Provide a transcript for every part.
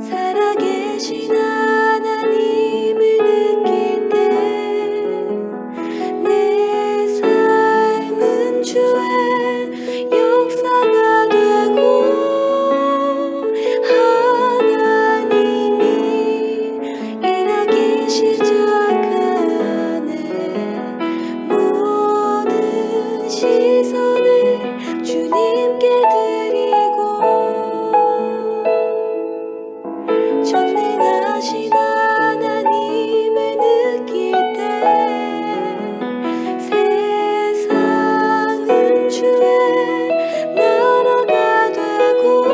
살아계신 하나님을 느낄 때 내 삶은 주의 역사가 되고 하나님이 일하기 시작하네. 모든 시선을 주님께 드리고 전능하신 하나님을 느낄 때 세상은 주의 나라가 되고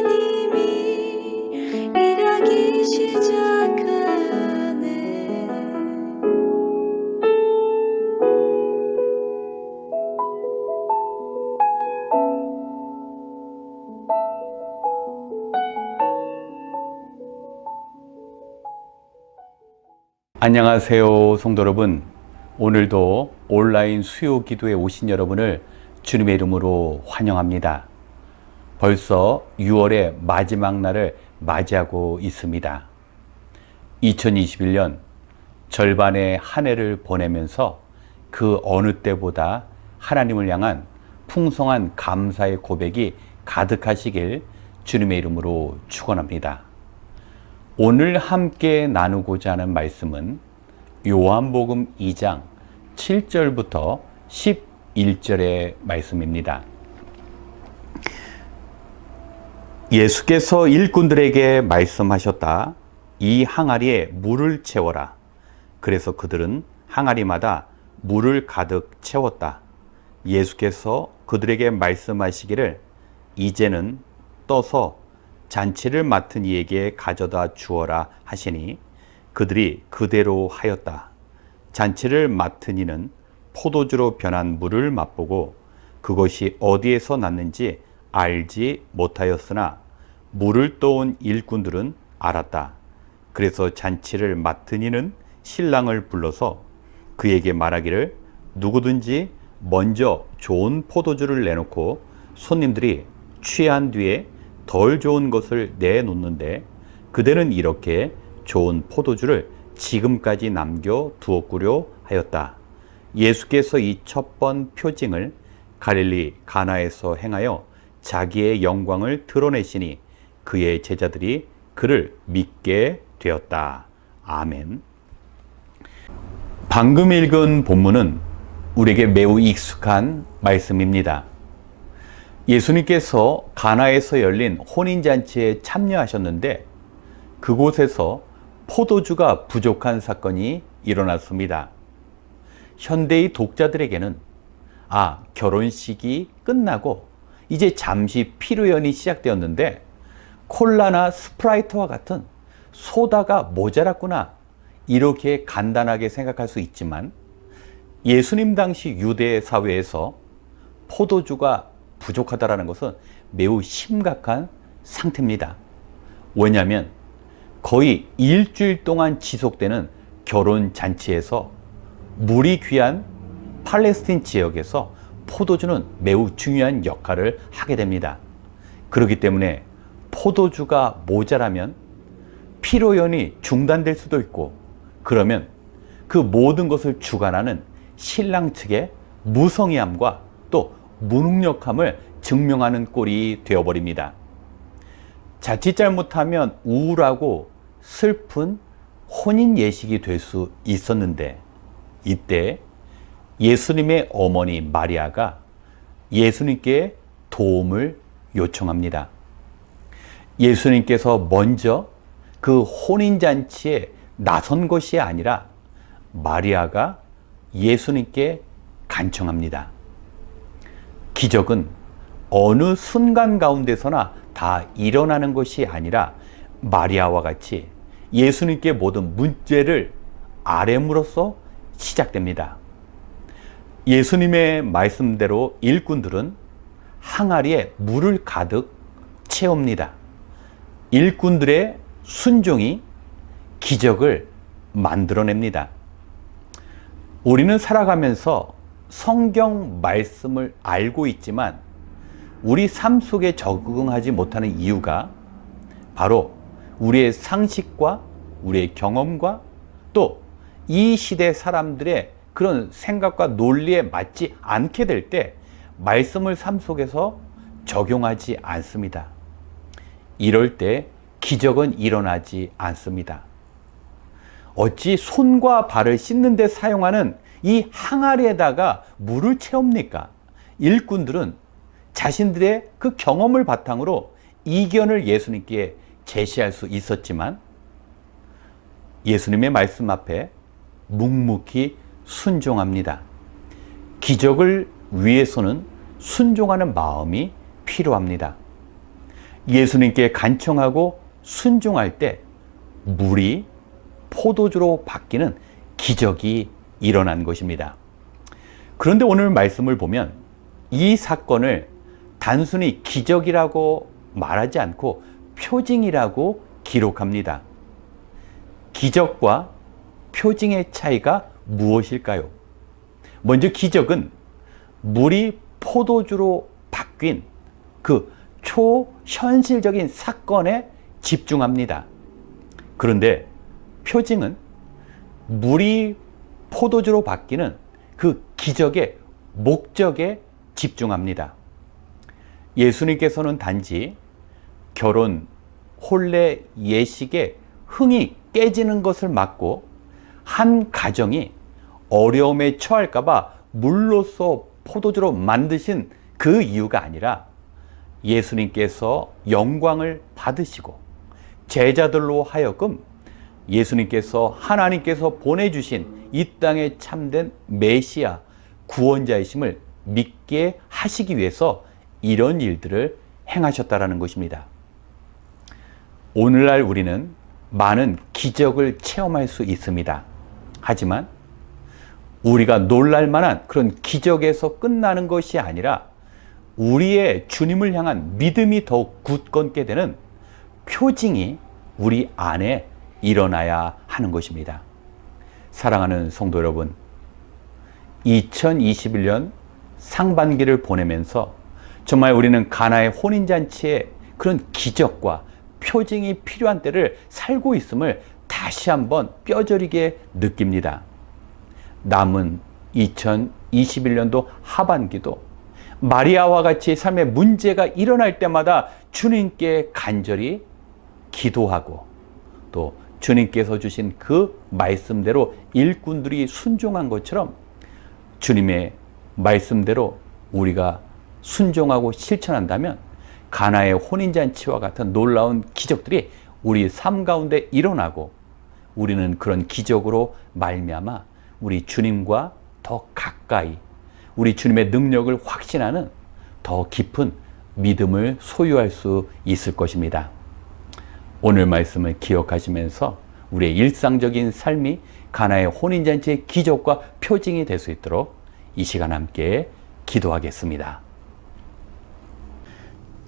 하나님이 일하기 시작하네. 안녕하세요, 성도 여러분. 오늘도 온라인 수요 기도에 오신 여러분을 주님의 이름으로 환영합니다. 벌써 6월의 마지막 날을 맞이하고 있습니다. 2021년 절반의 한 해를 보내면서 그 어느 때보다 하나님을 향한 풍성한 감사의 고백이 가득하시길 주님의 이름으로 축원합니다. 오늘 함께 나누고자 하는 말씀은 요한복음 2장 7절부터 11절의 말씀입니다. 예수께서 일꾼들에게 말씀하셨다. 이 항아리에 물을 채워라. 그래서 그들은 항아리마다 물을 가득 채웠다. 예수께서 그들에게 말씀하시기를 이제는 떠서 잔치를 맡은 이에게 가져다 주어라 하시니 그들이 그대로 하였다. 잔치를 맡은 이는 포도주로 변한 물을 맛보고 그것이 어디에서 났는지 알지 못하였으나 물을 떠온 일꾼들은 알았다. 그래서 잔치를 맡은 이는 신랑을 불러서 그에게 말하기를 누구든지 먼저 좋은 포도주를 내놓고 손님들이 취한 뒤에 덜 좋은 것을 내놓는데 그대는 이렇게 좋은 포도주를 지금까지 남겨 두었구려 하였다. 예수께서 이 첫 번 표징을 갈릴리 가나에서 행하여 자기의 영광을 드러내시니 그의 제자들이 그를 믿게 되었다. 아멘. 방금 읽은 본문은 우리에게 매우 익숙한 말씀입니다. 예수님께서 가나에서 열린 혼인잔치에 참여하셨는데 그곳에서 포도주가 부족한 사건이 일어났습니다. 현대의 독자들에게는 결혼식이 끝나고 이제 잠시 피로연이 시작되었는데 콜라나 스프라이트와 같은 소다가 모자랐구나 이렇게 간단하게 생각할 수 있지만 예수님 당시 유대 사회에서 포도주가 부족하다는 것은 매우 심각한 상태입니다. 왜냐하면 거의 일주일 동안 지속되는 결혼 잔치에서 물이 귀한 팔레스틴 지역에서 포도주는 매우 중요한 역할을 하게 됩니다. 그렇기 때문에 포도주가 모자라면 피로연이 중단될 수도 있고 그러면 그 모든 것을 주관하는 신랑 측의 무성의함과 또 무능력함을 증명하는 꼴이 되어버립니다. 자칫 잘못하면 우울하고 슬픈 혼인 예식이 될 수 있었는데 이때 예수님의 어머니 마리아가 예수님께 도움을 요청합니다. 예수님께서 먼저 그 혼인잔치에 나선 것이 아니라 마리아가 예수님께 간청합니다. 기적은 어느 순간 가운데서나 다 일어나는 것이 아니라 마리아와 같이 예수님께 모든 문제를 아뢰므로써 시작됩니다. 예수님의 말씀대로 일꾼들은 항아리에 물을 가득 채웁니다. 일꾼들의 순종이 기적을 만들어냅니다. 우리는 살아가면서 성경 말씀을 알고 있지만 우리 삶 속에 적응하지 못하는 이유가 바로 우리의 상식과 우리의 경험과 또 이 시대 사람들의 그런 생각과 논리에 맞지 않게 될 때 말씀을 삶 속에서 적용하지 않습니다. 이럴 때 기적은 일어나지 않습니다. 어찌 손과 발을 씻는 데 사용하는 이 항아리에다가 물을 채웁니까? 일꾼들은 자신들의 그 경험을 바탕으로 이견을 예수님께 제시할 수 있었지만 예수님의 말씀 앞에 묵묵히 순종합니다. 기적을 위해서는 순종하는 마음이 필요합니다. 예수님께 간청하고 순종할 때 물이 포도주로 바뀌는 기적이 일어난 것입니다. 그런데 오늘 말씀을 보면 이 사건을 단순히 기적이라고 말하지 않고 표징이라고 기록합니다. 기적과 표징의 차이가 무엇일까요? 먼저 기적은 물이 포도주로 바뀐 그 초현실적인 사건에 집중합니다. 그런데 표징은 물이 포도주로 바뀌는 그 기적의 목적에 집중합니다. 예수님께서는 단지 결혼 혼례 예식에 흥이 깨지는 것을 막고 한 가정이 어려움에 처할까봐 물로써 포도주로 만드신 그 이유가 아니라 예수님께서 영광을 받으시고 제자들로 하여금 예수님께서 하나님께서 보내주신 이 땅에 참된 메시아 구원자이심을 믿게 하시기 위해서 이런 일들을 행하셨다라는 것입니다. 오늘날 우리는 많은 기적을 체험할 수 있습니다. 하지만 우리가 놀랄 만한 그런 기적에서 끝나는 것이 아니라 우리의 주님을 향한 믿음이 더욱 굳건게 되는 표징이 우리 안에 일어나야 하는 것입니다. 사랑하는 성도 여러분, 2021년 상반기를 보내면서 정말 우리는 가나의 혼인잔치에 그런 기적과 표징이 필요한 때를 살고 있음을 다시 한번 뼈저리게 느낍니다. 남은 2021년도 하반기도 마리아와 같이 삶의 문제가 일어날 때마다 주님께 간절히 기도하고 또 주님께서 주신 그 말씀대로 일꾼들이 순종한 것처럼 주님의 말씀대로 우리가 순종하고 실천한다면 가나의 혼인잔치와 같은 놀라운 기적들이 우리 삶 가운데 일어나고 우리는 그런 기적으로 말미암아 우리 주님과 더 가까이 우리 주님의 능력을 확신하는 더 깊은 믿음을 소유할 수 있을 것입니다. 오늘 말씀을 기억하시면서 우리의 일상적인 삶이 가나의 혼인잔치의 기적과 표징이 될 수 있도록 이 시간 함께 기도하겠습니다.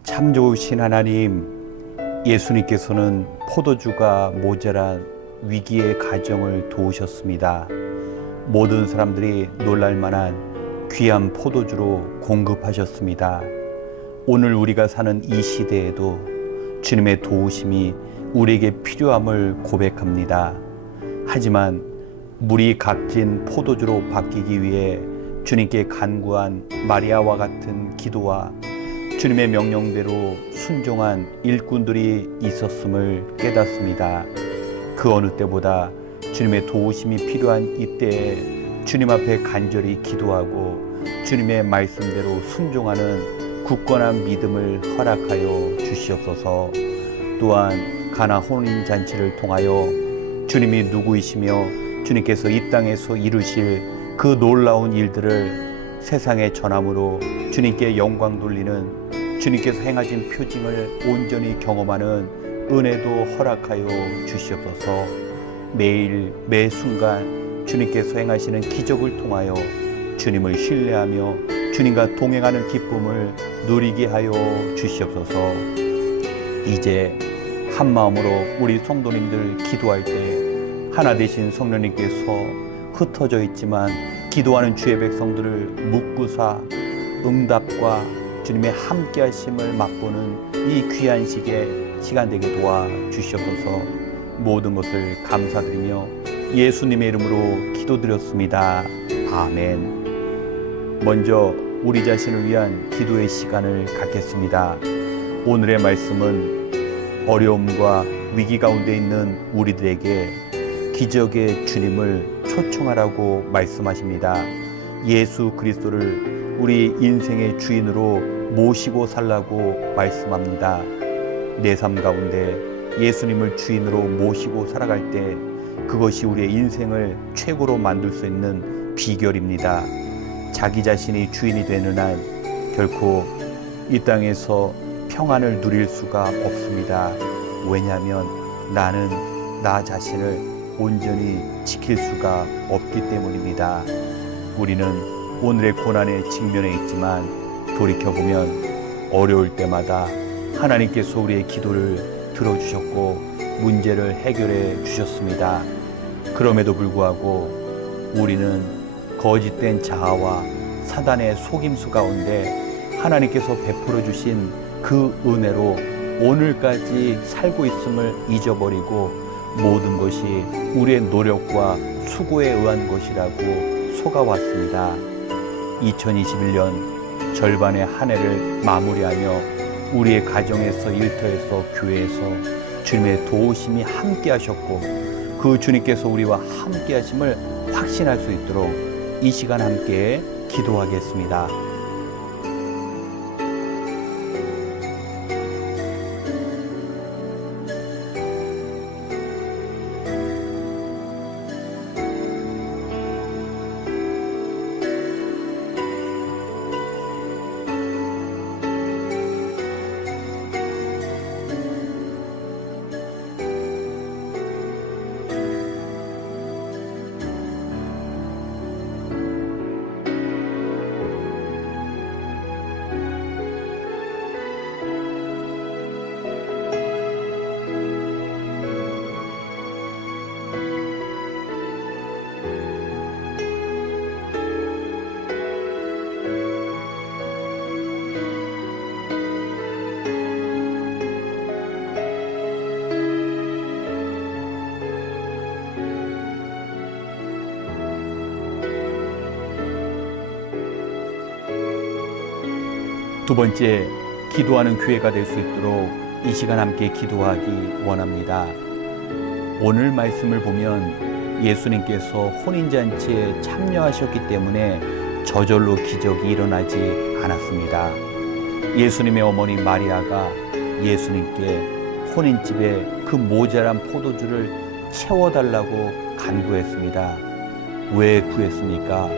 참 좋으신 하나님, 예수님께서는 포도주가 모자란 위기의 가정을 도우셨습니다. 모든 사람들이 놀랄 만한 귀한 포도주로 공급하셨습니다. 오늘 우리가 사는 이 시대에도 주님의 도우심이 우리에게 필요함을 고백합니다. 하지만 물이 값진 포도주로 바뀌기 위해 주님께 간구한 마리아와 같은 기도와 주님의 명령대로 순종한 일꾼들이 있었음을 깨닫습니다. 그 어느 때보다 주님의 도우심이 필요한 이때에 주님 앞에 간절히 기도하고 주님의 말씀대로 순종하는 굳건한 믿음을 허락하여 주시옵소서. 또한 가나 혼인잔치를 통하여 주님이 누구이시며 주님께서 이 땅에서 이루실 그 놀라운 일들을 세상에 전함으로 주님께 영광 돌리는 주님께서 행하신 표징을 온전히 경험하는 은혜도 허락하여 주시옵소서. 매일 매 순간 주님께서 행하시는 기적을 통하여 주님을 신뢰하며 주님과 동행하는 기쁨을 누리게 하여 주시옵소서. 이제 한 마음으로 우리 성도님들 기도할 때 하나 되신 성령님께서 흩어져 있지만 기도하는 주의 백성들을 묶으사 응답과 주님의 함께 하심을 맛보는 이 귀한 시간 되게 도와주시옵소서. 모든 것을 감사드리며 예수님의 이름으로 기도드렸습니다. 아멘. 먼저 우리 자신을 위한 기도의 시간을 갖겠습니다. 오늘의 말씀은 어려움과 위기 가운데 있는 우리들에게 기적의 주님을 초청하라고 말씀하십니다. 예수 그리스도를 우리 인생의 주인으로 모시고 살라고 말씀합니다. 내 삶 가운데 예수님을 주인으로 모시고 살아갈 때 그것이 우리의 인생을 최고로 만들 수 있는 비결입니다. 자기 자신이 주인이 되는 한 결코 이 땅에서 평안을 누릴 수가 없습니다. 왜냐하면 나는 나 자신을 온전히 지킬 수가 없기 때문입니다. 우리는 오늘의 고난에 직면해 있지만 돌이켜보면 어려울 때마다 하나님께서 우리의 기도를 들어주셨고 문제를 해결해 주셨습니다. 그럼에도 불구하고 우리는 거짓된 자아와 사단의 속임수 가운데 하나님께서 베풀어 주신 그 은혜로 오늘까지 살고 있음을 잊어버리고 모든 것이 우리의 노력과 수고에 의한 것이라고 속아왔습니다. 2021년 절반의 한 해를 마무리하며 우리의 가정에서, 일터에서, 교회에서 주님의 도우심이 함께 하셨고 그 주님께서 우리와 함께 하심을 확신할 수 있도록 이 시간 함께 기도하겠습니다. 두 번째, 기도하는 교회가 될 수 있도록 이 시간 함께 기도하기 원합니다. 오늘 말씀을 보면 예수님께서 혼인잔치에 참여하셨기 때문에 저절로 기적이 일어나지 않았습니다. 예수님의 어머니 마리아가 예수님께 혼인집에 그 모자란 포도주를 채워달라고 간구했습니다. 왜 구했습니까?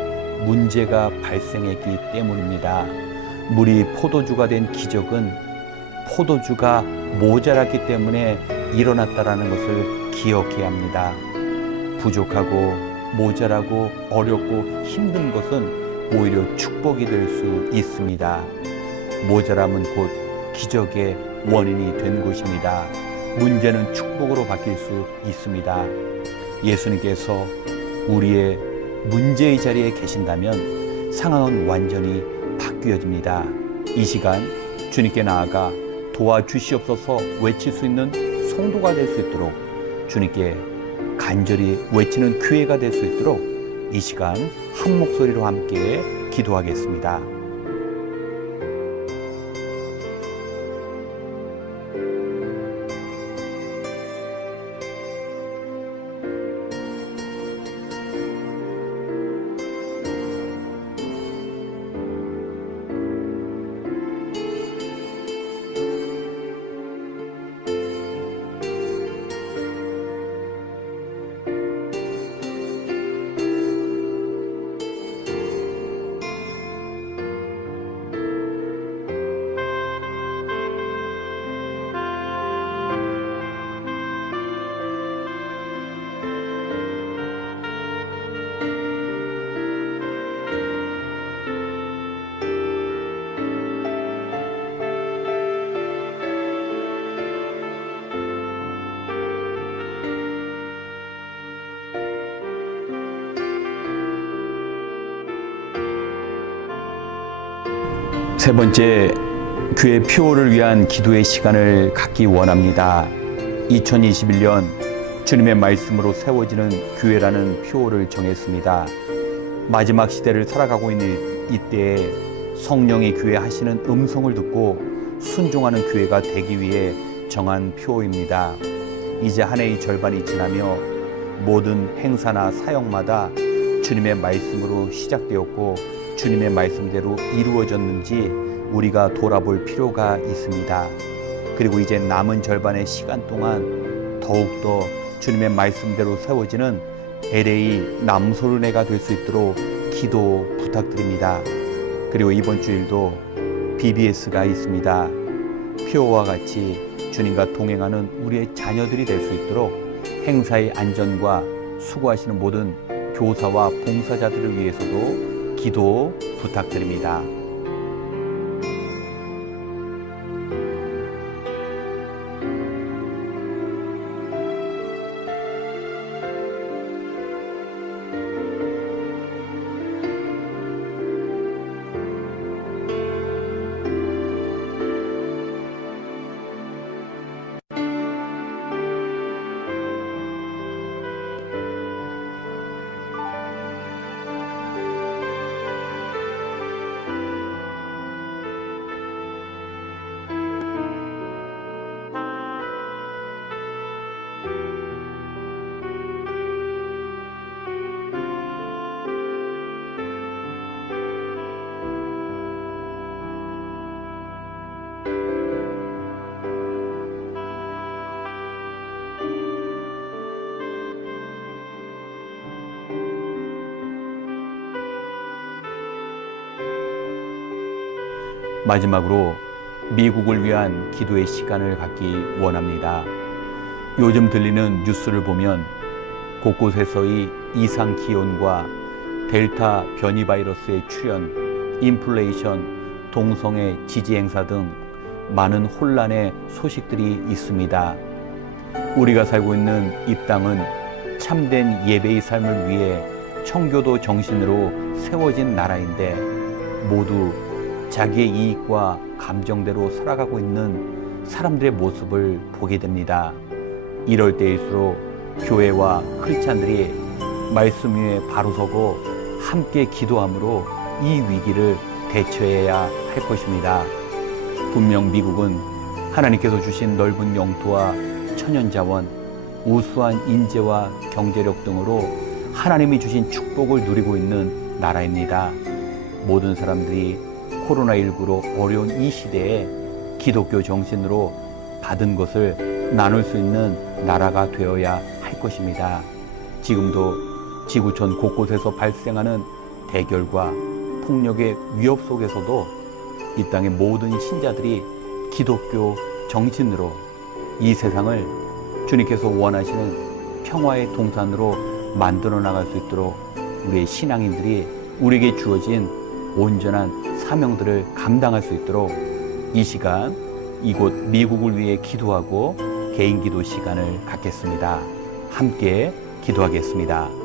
문제가 발생했기 때문입니다. 물이 포도주가 된 기적은 포도주가 모자랐기 때문에 일어났다라는 것을 기억해야 합니다. 부족하고 모자라고 어렵고 힘든 것은 오히려 축복이 될 수 있습니다. 모자람은 곧 기적의 원인이 된 것입니다. 문제는 축복으로 바뀔 수 있습니다. 예수님께서 우리의 문제의 자리에 계신다면 상황은 완전히 바뀌어집니다. 이 시간 주님께 나아가 도와주시옵소서 외칠 수 있는 성도가 될 수 있도록 주님께 간절히 외치는 교회가 될 수 있도록 이 시간 한 목소리로 함께 기도하겠습니다. 세 번째, 교회 표를 위한 기도의 시간을 갖기 원합니다. 2021년 주님의 말씀으로 세워지는 교회라는 표를 정했습니다. 마지막 시대를 살아가고 있는 이때에 성령이 교회 하시는 음성을 듣고 순종하는 교회가 되기 위해 정한 표입니다. 이제 한 해의 절반이 지나며 모든 행사나 사역마다 주님의 말씀으로 시작되었고 주님의 말씀대로 이루어졌는지 우리가 돌아볼 필요가 있습니다. 그리고 이제 남은 절반의 시간 동안 더욱더 주님의 말씀대로 세워지는 LA 남소른회가 될 수 있도록 기도 부탁드립니다. 그리고 이번 주일도 BBS가 있습니다. 표와 같이 주님과 동행하는 우리의 자녀들이 될 수 있도록 행사의 안전과 수고하시는 모든 교사와 봉사자들을 위해서도 기도 부탁드립니다. 마지막으로 미국을 위한 기도의 시간을 갖기 원합니다. 요즘 들리는 뉴스를 보면 곳곳에서의 이상 기온과 델타 변이 바이러스의 출현, 인플레이션, 동성애 지지 행사 등 많은 혼란의 소식들이 있습니다. 우리가 살고 있는 이 땅은 참된 예배의 삶을 위해 청교도 정신으로 세워진 나라인데 모두 자기의 이익과 감정대로 살아가고 있는 사람들의 모습을 보게 됩니다. 이럴 때일수록 교회와 크리스찬들이 말씀 위에 바로 서고 함께 기도함으로 이 위기를 대처해야 할 것입니다. 분명 미국은 하나님께서 주신 넓은 영토와 천연자원, 우수한 인재와 경제력 등으로 하나님이 주신 축복을 누리고 있는 나라입니다. 모든 사람들이 코로나19로 어려운 이 시대에 기독교 정신으로 받은 것을 나눌 수 있는 나라가 되어야 할 것입니다. 지금도 지구촌 곳곳에서 발생하는 대결과 폭력의 위협 속에서도 이 땅의 모든 신자들이 기독교 정신으로 이 세상을 주님께서 원하시는 평화의 동산으로 만들어 나갈 수 있도록 우리의 신앙인들이 우리에게 주어진 온전한 사명들을 감당할 수 있도록 이 시간 이곳 미국을 위해 기도하고 개인 기도 시간을 갖겠습니다. 함께 기도하겠습니다.